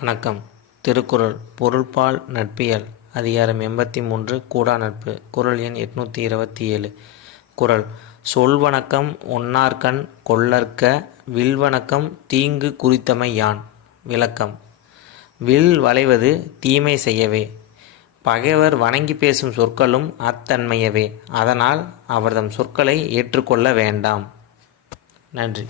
வணக்கம். திருக்குறள் பொருள்பால் நட்பியல் அதிகாரம் எண்பத்தி மூன்று கூடா நட்பு குரல் எண் எட்நூற்றி இருபத்தி ஏழு. குரல் சொல்வணக்கம் ஒன்னார்கண் கொள்ளற்க வில்வணக்கம் தீங்கு குறித்தமை யான்? விளக்கம் வில் வளைவது தீமை செய்யவே பகைவர் வணங்கி பேசும் சொற்களும் அத்தன்மையவே அதனால் அவர்தம் சொற்களை ஏற்றுக்கொள்ள வேண்டாம். நன்றி.